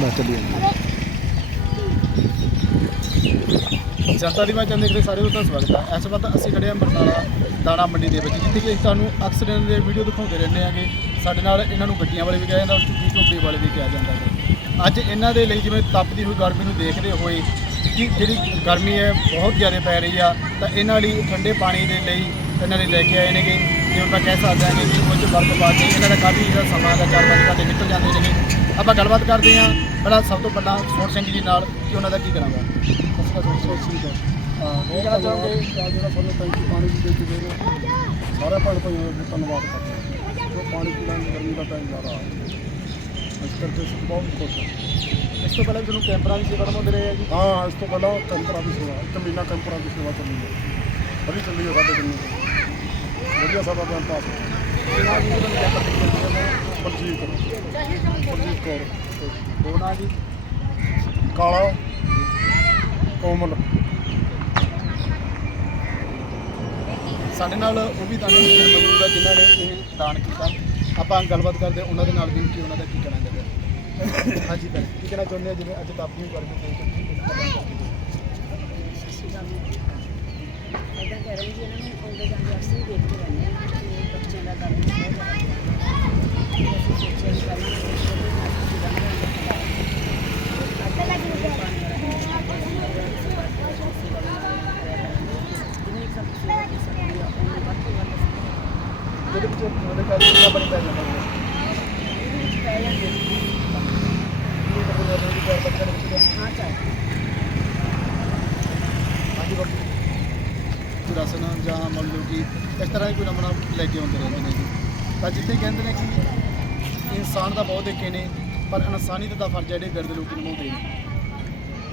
ਬਸ ਚੱਲੀਏ ਜਨਤਾ ਦੀ ਆਵਾਜ਼ ਦੇਖ ਰਹੇ ਸਾਰੇ ਦੋਸਤਾਂ ਦਾ ਸਵਾਗਤ ਹੈ ਇਸ ਵਕਤ ਅਸੀਂ ਖੜੇ ਹਾਂ ਬਰਨਾਲਾ ਦਾਣਾ ਮੰਡੀ ਦੇ ਵਿੱਚ, ਜਿੱਥੇ ਕਿ ਅਸੀਂ ਅਕਸਰ ਇਹਨਾਂ ਦੇ ਵੀਡੀਓ ਦਿਖਾਉਂਦੇ ਰਹਿੰਦੇ ਆਂਗੇ ਸਾਡੇ ਨਾਲ ਇਹਨਾਂ ਨੂੰ ਗੱਡੀਆਂ ਵਾਲੇ ਵੀ ਕਿਹਾ ਜਾਂਦਾ ਔਰ ਝੁੱਗੀ ਝੋਪੜੀ ਵਾਲੇ ਵੀ ਕਿਹਾ ਜਾਂਦਾ ਹੈ। ਅੱਜ ਇਹਨਾਂ ਦੇ ਲਈ ਜਿਵੇਂ ਤਪਦੀ ਹੋਈ ਗਰਮੀ ਨੂੰ ਦੇਖਦੇ ਹੋਏ ਕਿ ਜਿਹੜੀ ਗਰਮੀ ਹੈ, ਬਹੁਤ ਜ਼ਿਆਦਾ ਪੈ ਰਹੀ ਆ, ਤਾਂ ਇਹਨਾਂ ਲਈ ਠੰਡੇ ਪਾਣੀ ਦੇ ਲਈ ਇਹਨਾਂ ਨੇ ਲੈ ਕੇ ਆਏ ਨੇਗੇ। ਜਿਵੇਂ ਆਪਾਂ ਕਹਿ ਸਕਦੇ ਹਾਂ ਕਿ ਉਹ 'ਚ ਬਰਫ਼ ਪਾ ਕੇ ਇਹਨਾਂ ਦਾ ਕਾਫੀ ਜਿਹੜਾ ਸਮਾਂ ਦਾ ਚਾਰ ਪੰਜ ਘੰਟੇ ਨਿਕਲ ਜਾਂਦੇ ਨੇ ਆਪਾਂ ਗੱਲਬਾਤ ਕਰਦੇ ਹਾਂ ਪਹਿਲਾਂ ਸਭ ਤੋਂ ਪਹਿਲਾਂ ਸੋਹਣ ਸਿੰਘ ਜੀ ਨਾਲ ਕਿ ਉਹਨਾਂ ਦਾ ਕੀ ਕਰਾਂਗਾ? ਹਾਂ ਇਹ ਕਹਿਣਾ ਚਾਹੁੰਦੇ ਕਿ ਜਿਹੜਾ ਸਾਨੂੰ ਟੈਂਕੀ ਪਾਣੀ ਦੀ ਦੇ ਕੇ ਦੇ ਰਹੇ ਸਾਰੇ ਭੈਣ ਭਾਈਆਂ ਦਾ ਧੰਨਵਾਦ ਕਰਦੇ। ਹਾਂ ਜੋ ਪਾਣੀ ਪੀਣ ਦੀ ਗਰਮੀ ਦਾ ਟਾਈਮ ਆ ਇਸ ਕਰਕੇ ਅਸੀਂ ਬਹੁਤ ਖੁਸ਼ ਹਾਂ। ਇਸ ਤੋਂ ਪਹਿਲਾਂ ਤੁਹਾਨੂੰ ਕੈਂਪਰਾਂ ਦੀ ਸੇਵਾ ਨਿਭਾਉਂਦੇ ਰਹੇ ਆ ਜੀ? ਹਾਂ ਇਸ ਤੋਂ ਪਹਿਲਾਂ ਕੈਂਪਰਾਂ ਦੀ ਸੇਵਾ ਇੱਕ ਮਹੀਨਾ ਕੈਂਪਰਾਂ ਦੀ ਸੇਵਾ ਚੱਲੀ ਹੈ। ਵਧੀਆ ਚੱਲੀ ਹੈ ਸਾਡੇ ਵਧੀਆ ਸਾਡਾ ਟਾਈਮ ਪਾਸ ਹੋਇਆ ਕਿੰਨਾ ਜੀ ਤੁਹਾਨੂੰ ਕੈਂਪਰ ਦੀ ਮਿਲਦੀ ਹੈ ਬਲਜੀਤ ਬਲਜੀਤ ਕੌਰ। ਦੋ ਜੀ? ਕਾਲਾ। ਕੋਮਲ। ਸਾਡੇ ਨਾਲ ਉਹ ਵੀ ਦਾਨੀ ਮੌਜੂਦ ਆ, ਜਿਨ੍ਹਾਂ ਨੇ ਇਹ ਦਾਨ ਕੀਤਾ। ਆਪਾਂ ਗੱਲਬਾਤ ਕਰਦੇ ਹਾਂ ਉਹਨਾਂ ਦੇ ਨਾਲ ਵੀ ਕਿ ਉਹਨਾਂ ਦਾ ਕੀ ਕਹਿਣਾ ਚਾਹੁੰਦੇ ਹਾਂਜੀ ਭੈਣ, ਕੀ ਕਹਿਣਾ ਚਾਹੁੰਦੇ ਆ? ਜਿਵੇਂ ਅੱਜ ਤਾਪੀ ਕਰਕੇ ਦੇ ਇੱਦਾਂ ਕਹਿ ਰਹੇ ਜੀ ਇਹਨਾਂ ਨੂੰ ਆਉਂਦੇ ਜਾਂਦੇ ਅਸੀਂ ਵੀ ਦੇਖਦੇ ਰਹਿੰਦੇ ਹਾਂ ਕਿ ਬੱਚਿਆਂ ਦਾ ਦਰਦ ਬਹੁਤ ਜ਼ਿਆਦਾ ਹੈ ਤੇ ਅਸੀਂ ਸੋਚਿਆ ਵੀ ਪਹਿਲਾਂ ਇਹ ਛੋਟੇ ਨਾਲ ਅਸੀਂ ਜਿੰਨੀ ਕੁ ਸਾਡੀ ਸੇਵਾ ਕਰ ਸਕਦੀ ਆ ਉਨੀ ਵੱਧ ਤੋਂ ਵੱਧ ਅਸੀਂ ਜਿਹਦੇ ਵਿੱਚ ਉਹਦੇ ਘਰ ਕਿੰਨਾ ਬਣੀ ਪੈ ਜਾਂਦਾ ਹੈ ਇਹਦੇ ਵਿੱਚ ਪੈ ਜਾਂਦੇ ਇਹ ਤਾਂ ਕੋਈ ਨਹੀਂ ਕਰ ਬੱਚਾ ਦੇ ਵਿੱਚ ਹਾਂ ਹਾਂਜੀ ਬਾਬੂ ਰਸਨ ਜਾਂ ਮੰਨ ਲਓ ਕਿ ਇਸ ਤਰ੍ਹਾਂ ਹੀ ਕੋਈ ਨਮੂਨਾ ਲੈ ਕੇ ਆਉਂਦੇ ਰਹਿੰਦੇ ਨੇ ਜੀ ਤਾਂ ਜਿੱਥੇ ਕਹਿੰਦੇ ਨੇ ਕਿ ਇਨਸਾਨ ਦਾ ਬਹੁਤ ਦੇਖੇ ਨੇ ਪਰ ਇਨਸਾਨੀਅਤ ਦਾ ਫਰਜ਼ ਹੈ ਜਿਹੜੇ ਗਰਦ ਲੋਕ ਨਿਭਾਉਂਦੇ ਨੇ।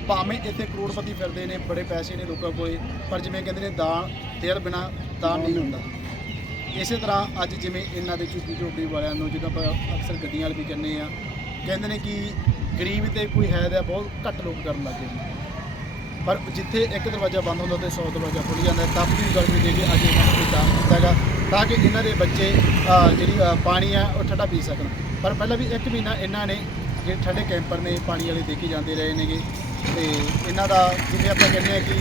ਭਾਵੇਂ ਇੱਥੇ ਕਰੋੜਪਤੀ ਫਿਰਦੇ ਨੇ, ਬੜੇ ਪੈਸੇ ਨੇ ਲੋਕਾਂ ਕੋਲੇ, ਪਰ ਜਿਵੇਂ ਕਹਿੰਦੇ ਨੇ ਦਾਨ, ਦੇਰ ਬਿਨਾ ਦਾਨ ਨਹੀਂ ਹੁੰਦਾ। ਇਸੇ ਤਰ੍ਹਾਂ ਅੱਜ ਜਿਵੇਂ ਇਹਨਾਂ ਦੇ ਝੁੱਗੀ ਝੋਪੜੀ ਵਾਲਿਆਂ ਨੂੰ ਜਦੋਂ ਆਪਾਂ ਅਕਸਰ ਗੱਡੀਆਂ ਵਾਲੇ ਵੀ ਕਹਿੰਦੇ ਆ, ਕਹਿੰਦੇ ਨੇ ਕਿ ਗਰੀਬ ਤੇ ਕੋਈ ਹੈ ਤਾਂ ਬਹੁਤ ਘੱਟ ਲੋਕ ਕਰਨ ਲੱਗੇ ਨੇ ਪਰ ਜਿੱਥੇ ਇੱਕ ਦਰਵਾਜ਼ਾ ਬੰਦ ਹੁੰਦਾ ਤੇ 100 ਦਰਵਾਜ਼ਾ ਖੁੱਲ ਜਾਂਦਾ ਹੈ। ਤਾਂ ਵੀ ਗਰਮੀ ਦੇ ਕੇ ਅੱਜ ਇਹਨਾਂ ਨੂੰ ਕੋਈ ਦਾਨ ਕੀਤਾ ਹੈਗਾ, ਤਾਂ ਕਿ ਇਹਨਾਂ ਦੇ ਬੱਚੇ ਜਿਹੜੀ ਪਾਣੀ ਆ, ਉਹ ਠੰਡਾ ਪੀ ਸਕਣ ਪਰ ਪਹਿਲਾਂ ਵੀ ਇੱਕ ਮਹੀਨਾ ਇਹਨਾਂ ਨੇ ਜਿਹੜੇ ਠੰਡੇ ਕੈਂਪਰ ਨੇ ਪਾਣੀ ਵਾਲੇ ਦੇ ਕੇ ਜਾਂਦੇ ਰਹੇ ਨੇਗੇ, ਤੇ ਇਹਨਾਂ ਦਾ ਜਿਵੇਂ ਆਪਾਂ ਕਹਿੰਦੇ ਆ ਕਿ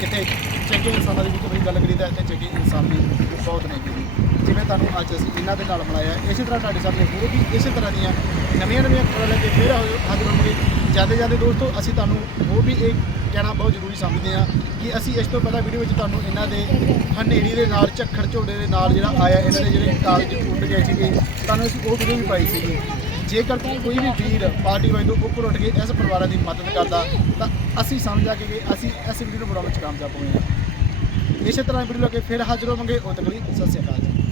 ਕਿਤੇ ਚੰਗੇ ਇਨਸਾਨਾਂ ਦੀ ਵੀ ਕੋਈ ਗੱਲ ਕਰੀ ਤਾਂ ਇੱਥੇ ਚੰਗੇ ਇਨਸਾਨ ਵੀ ਬਹੁਤ ਨੇ ਜੀ। ਜਿਵੇਂ ਤੁਹਾਨੂੰ ਅੱਜ ਅਸੀਂ ਇਹਨਾਂ ਦੇ ਨਾਲ ਮਿਲਾਇਆ, ਇਸੇ ਤਰ੍ਹਾਂ ਤੁਹਾਡੇ ਸਾਹਮਣੇ ਹੋਰ ਵੀ ਇਸੇ ਤਰ੍ਹਾਂ ਦੀਆਂ ਨਵੀਆਂ ਨਵੀਆਂ ਖਬਰਾਂ ਲੈ ਕੇ ਫੇਰ ਹਾਜ਼ਰ ਹਾਜ਼ਰ ਹੋਵਾਂਗੇ। ਜਾਂਦੇ ਜਾਂਦੇ ਦੋਸਤੋ, ਅਸੀਂ ਤੁਹਾਨੂੰ ਉਹ ਵੀ ਇਹ ਕਹਿਣਾ ਬਹੁਤ ਜ਼ਰੂਰੀ ਸਮਝਦੇ ਹਾਂ ਕਿ ਅਸੀਂ ਇਸ ਤੋਂ ਪਹਿਲਾਂ ਵੀਡੀਓ ਵਿੱਚ ਤੁਹਾਨੂੰ ਇਹਨਾਂ ਦੇ ਹਨੇਰੀ ਦੇ ਨਾਲ, ਝੱਖੜ ਝੋੜੇ ਦੇ ਨਾਲ ਜਿਹੜਾ ਆਇਆ, ਇਹਨਾਂ ਦੇ ਜਿਹੜੇ ਕਾਗਜ਼ ਉੱਡ ਗਏ ਸੀਗੇ, ਤੁਹਾਨੂੰ ਅਸੀਂ ਉਹ ਵੀਡੀਓ ਵੀ ਪਾਈ ਸੀਗੀ। ਜੇਕਰ ਕੋਈ ਵੀ ਵੀਰ ਪਾਰਟੀ ਵਾਈਜ਼ ਤੋਂ ਉੱਪਰ ਉੱਠ ਕੇ ਇਸ ਪਰਿਵਾਰਾਂ ਦੀ ਮਦਦ ਕਰਦਾ, ਤਾਂ ਅਸੀਂ ਸਮਝਾ ਕੇ ਅਸੀਂ ਇਸ ਵੀਡੀਓ ਨੂੰ ਬਣਾਉਣ ਵਿੱਚ ਕਾਮਯਾਬ ਹੋਏ ਹਾਂ। ਇਸੇ ਤਰ੍ਹਾਂ ਵੀਡੀਓ ਲੈ ਕੇ ਫਿਰ ਹਾਜ਼ਰ ਹੋਵਾਂਗੇ। ਉਹ ਤੱਕ ਲਈ ਸਤਿ ਸ਼੍ਰੀ ਅਕਾਲ। ਜੀ